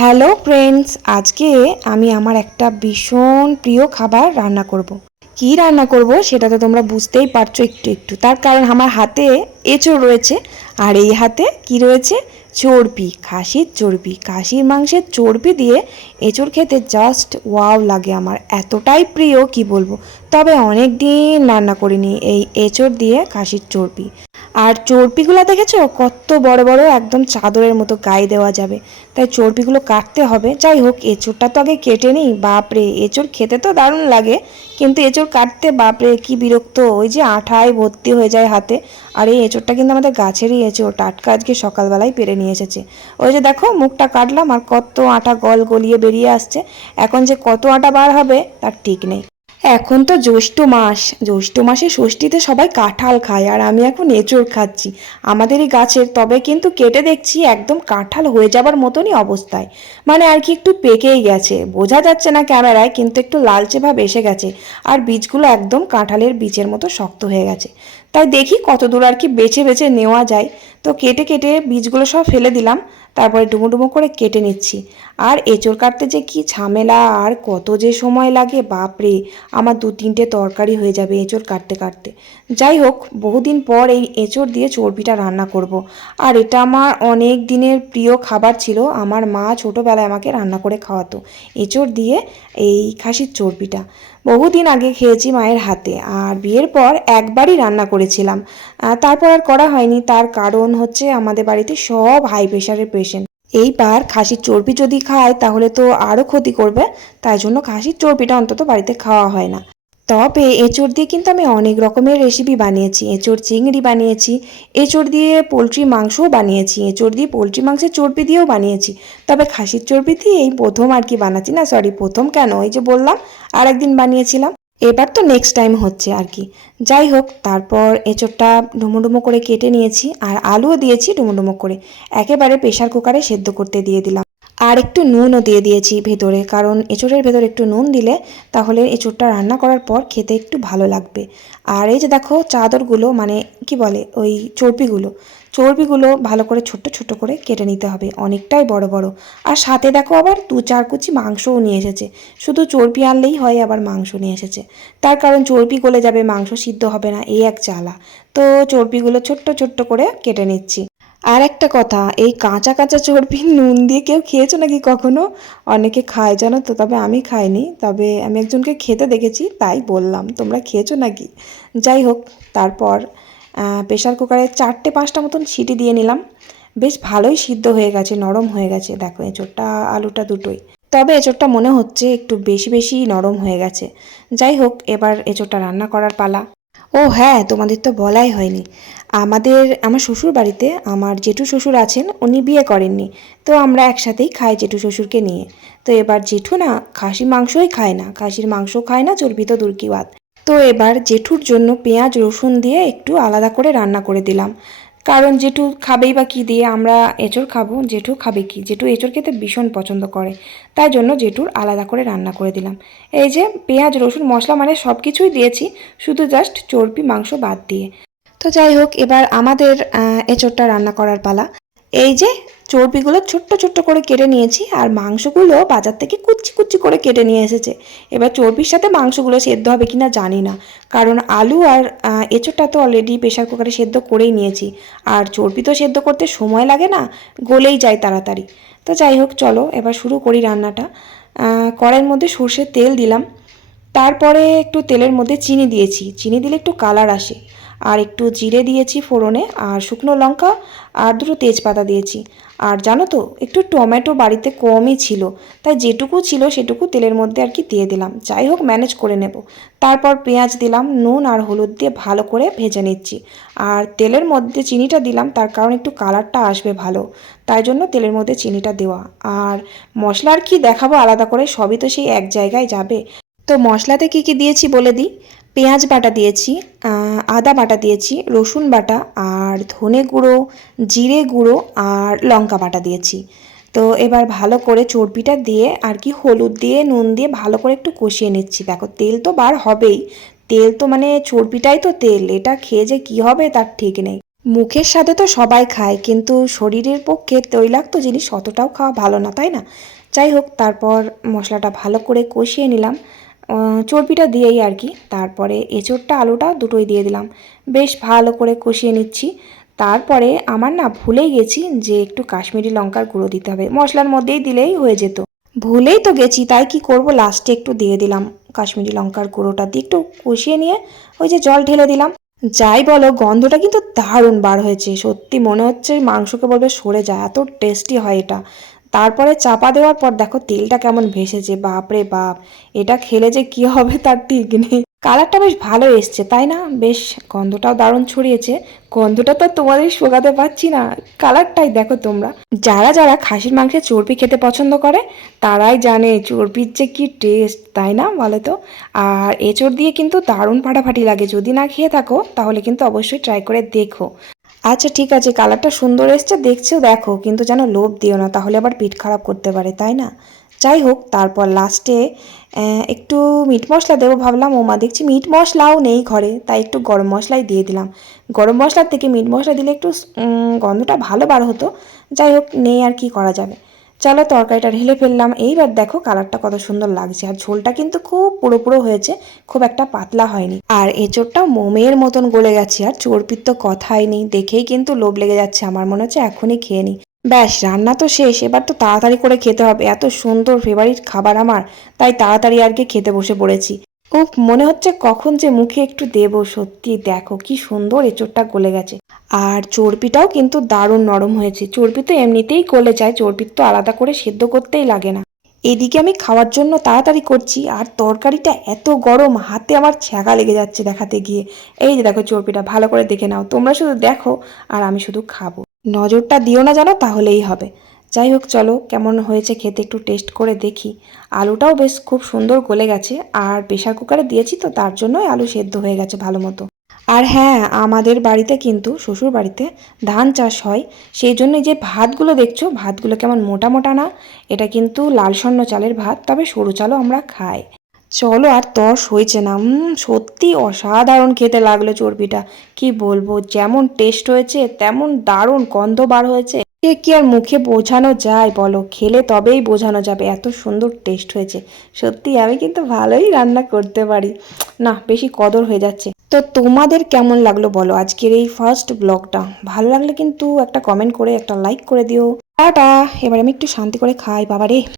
Hello friends, আজকে আমি আমার একটা ভীষণ প্রিয় খাবার রান্না করব। কি রান্না করব সেটা তো তোমরা বুঝতেই পারছ একটু একটু। তার কারণ আমার হাতে এঁচড় রয়েছে। আর এই হাতে কি রয়েছে? চর্বি, খাসির চর্বি। খাসির মাংসের চর্বি দিয়ে এঁচড় খেতে জাস্ট ওয়াও লাগে আমার। এতটাই প্রিয়, কি বলব? তবে অনেক দিন রান্না করিনি এই এঁচড় দিয়ে খাসির চর্বি। আর চর্বিগুলো দেখেছ? কত বড় বড় একদম চাদরের মতো গায়ে দেওয়া যাবে। তাই চর্বিগুলো কাটতে হবে। যাই হোক, এঁচড়টা তো আগে কেটে নিই। বাপরে, এঁচড় খেতে তো দারুণ লাগে। কিন্তু এঁচড় কাটতে, বাপরে, কি বিরক্ত। ওই যে আঠায় ভর্তি হয়ে যায় হাতে। আর এই এঁচড়টা কিন্তু আমাদের গাছেরই এঁচড়। টাটকা আজকে সকালবেলায় পেরে নিয়ে এসেছে। ওই যে দেখো, মুখটা কাটলাম আর কত আটা গল গলিয়ে বেরিয়ে আসছে। এখন যে কত আটা বার হবে, তার ঠিক নেই। এখন তো জ্যৈষ্ঠ মাস। জ্যৈষ্ঠ মাসে ষষ্ঠীতে সবাই কাঁঠাল খায় আর আমি এখন এঁচড় খাচ্ছি। আমাদের এই গাছের তবে কিন্তু কেটে দেখছি একদম কাঁঠাল হয়ে যাবার মতনই অবস্থায়। মানে আর কি একটু পেকেই গেছে। বোঝা যাচ্ছে না ক্যামেরায়, কিন্তু একটু লালচে ভাব এসে গেছে। আর বীজগুলো একদম কাঁঠালের বীজের মতো শক্ত হয়ে গেছে। তাই দেখি কত দূর আর কি বেছে বেছে নেওয়া যায়। তো কেটে কেটে বীজগুলো সব ফেলে দিলাম, তারপরে ডুমো ডুমো করে কেটে নিচ্ছি। আর এঁচড় কাটতে যে কি ঝামেলা, আর কত যে সময় লাগে, বাপরে, আমার দু তিনটে তরকারি হয়ে যাবে এঁচড় কাটতে কাটতে। যাই হোক, বহুদিন পর এই এঁচড় দিয়ে চর্বিটা রান্না করব। আর এটা আমার অনেক দিনের প্রিয় খাবার ছিল, আমার মা ছোটোবেলায় আমাকে রান্না করে খাওয়াতো। এঁচড় দিয়ে এই খাসির চর্বিটা। বহুদিন আগে খেয়েছি মায়ের হাতে, আর বিয়ের পর একবারই রান্না করেছিলাম। তারপর আর করা হয়নি, তার কারণ হচ্ছে আমাদের বাড়িতে সব হাই প্রেশারের পেশেন্ট এইবার খাসির চর্বি যদি খায়, তাহলে তো আরও ক্ষতি করবে, তাই জন্য খাসির চর্বিটা অন্তত বাড়িতে খাওয়া হয় না। তবে এঁচড় দিয়ে কিন্তু আমি অনেক রকমের রেসিপি বানিয়েছি। এঁচড় চিংড়ি বানিয়েছি, এঁচড় দিয়ে পোলট্রি মাংসও বানিয়েছি, এঁচড় দিয়ে পোলট্রি মাংসের চর্বি দিয়েও বানিয়েছি। তবে খাসির চর্বি দিয়ে এই প্রথম আর কি বানাচ্ছি না সরি প্রথম কেন? ওই যে বললাম আর একদিন বানিয়েছিলাম। এবার তো নেক্সট টাইম হচ্ছে আর কি। যাই হোক, তারপর এঁচড়টা ডুমো করে কেটে নিয়েছি আর আলুও দিয়েছি ডুমো করে। একেবারে প্রেশার কুকারে সেদ্ধ করতে দিয়ে দিলাম। আর একটু নুনও দিয়ে দিয়েছি ভেতরে, কারণ এঁচড়ের ভেতরে একটু নুন দিলে তাহলে এঁচড়টা রান্না করার পর খেতে একটু ভালো লাগবে। আর এই যে দেখো চাদরগুলো মানে কি বলে, ওই চর্বিগুলো চর্বিগুলো ভালো করে ছোট্ট ছোট করে কেটে নিতে হবে, অনেকটাই বড় বড়। আর সাথে দেখো আবার দু চার কুচি মাংসও নিয়ে এসেছে, শুধু চর্বি আনলেই হয় আবার মাংস নিয়ে এসেছে। তার কারণ চর্বি গলে যাবে, মাংস সিদ্ধ হবে না, এই এক চালা তো চর্বিগুলো ছোট্ট ছোট্ট করে কেটে নিচ্ছি। আর একটা কথা, এই কাঁচা কাঁচা চর্বি নুন দিয়ে কেউ খেয়েছো নাকি কখনো? অনেকে খায় জানো তো, তবে আমি খাইনি। তবে আমি একজনকে খেতে দেখেছি, তাই বললাম, তোমরা খেয়েছো নাকি? যাই হোক, তারপর প্রেশার কুকারে চারটে পাঁচটা মতন সিটি দিয়ে নিলাম। বেশ ভালোই সিদ্ধ হয়ে গেছে, নরম হয়ে গেছে। দেখো, এঁচোড়টা, আলুটা দুটোই। তবে এঁচোড়টা মনে হচ্ছে একটু বেশি বেশি নরম হয়ে গেছে। যাই হোক, এবার এঁচোড়টা রান্না করার পালা। ও হ্যাঁ তোমাদের তো বলাই হয়নি। আমাদের, আমার শ্বশুর বাড়িতে আমার জেঠু শ্বশুর আছেন, উনি বিয়ে করেননি। তো আমরা একসাথেই খাই জেঠু শ্বশুরকে নিয়ে। তো এবার জেঠু না খাসি মাংসই খায় না, খাসির মাংস খায় না, চর্বি তো দুর্কিবাদ তো এবার জেঠুর জন্য পেঁয়াজ, রসুন দিয়ে একটু আলাদা করে রান্না করে দিলাম। কারণ জেঠু খাবেই বা কী দিয়ে আমরা এঁচড় খাব জেঠু খাবে কি? জেঠু এঁচড় খেতে ভীষণ পছন্দ করে। তাই জন্য জেঠুর আলাদা করে রান্না করে দিলাম। এই যে পেঁয়াজ, রসুন, মশলা মানে সব কিছুই দিয়েছি, শুধু জাস্ট চর্বি, মাংস বাদ দিয়ে। তো যাই হোক, এবার আমাদের এঁচড়টা রান্না করার পালা। এই যে চর্বিগুলো ছোট্ট ছোট্ট করে কেটে নিয়েছি আর মাংসগুলো বাজার থেকে কুচি কুচি করে কেটে নিয়ে এসেছে। এবার চর্বির সাথে মাংসগুলো সেদ্ধ হবে কি না জানি না। কারণ আলু আর এঁচোড়টা তো অলরেডি প্রেশার কুকারে সেদ্ধ করেই নিয়েছি। আর চর্বি তো সেদ্ধ করতে সময় লাগে না, গলেই যায় তাড়াতাড়ি। তো যাই হোক, চলো এবার শুরু করি রান্নাটা। কড়াইয়ের মধ্যে সর্ষের তেল দিলাম। তারপরে একটু তেলের মধ্যে চিনি দিয়েছি। চিনি দিলে একটু কালার আসে। আর একটু জিরে দিয়েছি ফোড়নে, আর শুকনো লঙ্কা, আর দুটো তেজপাতা দিয়েছি। আর জানো তো, একটু টমেটো বাড়িতে কমই ছিল, তাই যেটুকু ছিল সেটুকু তেলের মধ্যে আর কি দিয়ে দিলাম। যাই হোক, ম্যানেজ করে নেব। তারপর পেঁয়াজ দিলাম, নুন আর হলুদ দিয়ে ভালো করে ভেজে নিচ্ছি। আর তেলের মধ্যে চিনিটা দিলাম, তার কারণ একটু কালারটা আসবে ভালো, তাই জন্য তেলের মধ্যে চিনিটা দেওয়া। আর মশলার কি দেখাবো আলাদা করে, সবই তো সেই এক জায়গায় যাবে। তো মশলাতে কি কি দিয়েছি বলে দিই? পেঁয়াজ বাটা দিয়েছি আদা বাটা দিয়েছি, রসুন বাটা আর ধনে গুঁড়ো, জিরে গুঁড়ো আর লঙ্কা বাটা দিয়েছি। তো এবার ভালো করে চর্বিটা দিয়ে আর কি হলুদ দিয়ে, নুন দিয়ে ভালো করে একটু কষিয়ে নিচ্ছি। দেখো, তেল তো বার হবেই। তেল তো মানে চর্বিটাই তো তেল, এটা খেয়ে যে কী হবে তার ঠিক নেই। মুখের সাথে তো সবাই খায়, কিন্তু শরীরের পক্ষে তৈলাক্ত জিনিস অতটাও খাওয়া ভালো না, তাই না? যাই হোক, তারপর মশলাটা ভালো করে কষিয়ে নিলাম। চর্বিটা দিয়েই আর কি। তারপরে এঁচোড়টা, আলুটা দুটোই দিয়ে দিলাম। বেশ ভালো করে কষিয়ে নিচ্ছি। তারপরে আমার না ভুলেই গেছি যে একটু কাশ্মীরি লঙ্কার গুঁড়ো দিতে হবে। মশলার মধ্যেই দিলেই হয়ে যেত। ভুলেই তো গেছি, তাই কি করব? লাস্টে একটু দিয়ে দিলাম কাশ্মীরি লঙ্কার গুঁড়োটা। দিয়ে একটু কষিয়ে নিয়ে ওই যে জল ঢেলে দিলাম। যাই বলো, গন্ধটা কিন্তু দারুণ বার হয়েছে। সত্যি মনে হচ্ছে মাংসকে বলবে সরে যায় এত টেস্টি হয় এটা। তারপরে চাপা দেওয়ার পর দেখো তেলটা কেমন ভেসেছে, বাপরে বাপ। এটা খেলে যে কি হবে তার ঠিক নেই কালারটা বেশ ভালো এসছে, তাই না? বেশ, গন্ধটাও দারুণ ছড়িয়েছে। গন্ধটা তো তোমাদের শোকাতে পারছি না। কালারটাই দেখো তোমরা। যারা যারা খাসির মাংসের চর্বি খেতে পছন্দ করে, তারাই জানে চর্বির যে কি টেস্ট তাই না বলো তো? আর এঁচড় দিয়ে কিন্তু দারুণ ফাটাফাটি লাগে। যদি না খেয়ে থাকো, তাহলে কিন্তু অবশ্যই ট্রাই করে দেখো। আচ্ছা ঠিক আছে, কালারটা সুন্দর এসছে, দেখছেও দেখো, কিন্তু যেন লোভ দিও না, তাহলে আবার পিঠ খারাপ করতে পারে, তাই না? যাই হোক, তারপর লাস্টে একটু মিট মশলা দেবো, ভাবলাম, ওমা, দেখছি মিট মশলাও নেই ঘরে, তাই একটু গরম মশলাই দিয়ে দিলাম। গরম মশলার থেকে মিট মশলা দিলে একটু গন্ধটা ভালো বার হতো, যাই হোক, নেই আর কি করা যাবে। চলো তরকারিটা ঢেলে ফেললাম। এইবার দেখো কালারটা কত সুন্দর লাগছে। আর ঝোলটা কিন্তু খুব পুরো পুরো হয়েছে, খুব একটা পাতলা হয়নি। আর এঁচোড়টাও মোমের মতন গলে গেছে, আর চর্বির তো কথাই নেই। দেখেই কিন্তু লোভ লেগে যাচ্ছে, আমার মনে হচ্ছে এখনই খেয়ে নিই ব্যাস, রান্না তো শেষ, এবার তো তাড়াতাড়ি করে খেতে হবে। এত সুন্দর ফেভারিট খাবার আমার, তাই তাড়াতাড়ি আর কি খেতে বসে পড়েছি। ও মনে হচ্ছে কখন যে মুখে একটু দেবো, সত্যি দেখো কি সুন্দর এঁচোড়টা গলে গেছে। আর চর্বিটাও কিন্তু দারুণ নরম হয়েছে। চর্বি তো এমনিতেই গলে যায় চর্বির তো আলাদা করে সেদ্ধ করতেই লাগে না। এদিকে আমি খাওয়ার জন্য তাড়াতাড়ি করছি, আর তরকারিটা এত গরম, হাতে আমার ছ্যাঁকা লেগে যাচ্ছে দেখাতে গিয়ে। এই যে দেখো চর্বিটা, ভালো করে দেখে নাও, তোমরা শুধু দেখো, আর আমি শুধু খাব। নজরটা দিও না জানো তাহলেই হবে। যাই হোক চলো, কেমন হয়েছে খেতে একটু টেস্ট করে দেখি। আলুটাও বেশ খুব সুন্দর গলে গেছে, আর প্রেশার কুকারে দিয়েছি তো, তার জন্যই আলু সেদ্ধ হয়ে গেছে ভালো মতো। আর হ্যাঁ আমাদের বাড়িতে কিন্তু, শ্বশুর বাড়িতে ধান চাষ হয়, সেই জন্য যে ভাতগুলো দেখছ, ভাতগুলো কেমন মোটা মোটা না, এটা কিন্তু লাল স্বর্ণ চালের ভাত, তবে সরু চালও আমরা খাই। চলো, আর তস হয়েছে না সত্যি অসাধারণ খেতে লাগল চর্বিটা, কি বলব, যেমন টেস্ট হয়েছে, তেমন দারুণ গন্ধ বার হয়েছে। এ কি আর মুখে বোঝানো যায় বলো? খেলে তবেই বোঝানো যাবে। এত সুন্দর টেস্ট হয়েছে। সত্যি, আমি কিন্তু ভালোই রান্না করতে পারি। না, বেশি কদর হয়ে যাচ্ছে। তো তোমাদের কেমন লাগল বলো আজকের এই ফার্স্ট ব্লগটা ভালো লাগলে কিন্তু একটা কমেন্ট করে, একটা লাইক করে দিও। টাটা! এবার আমি একটু শান্তি করে খাই বাবা রে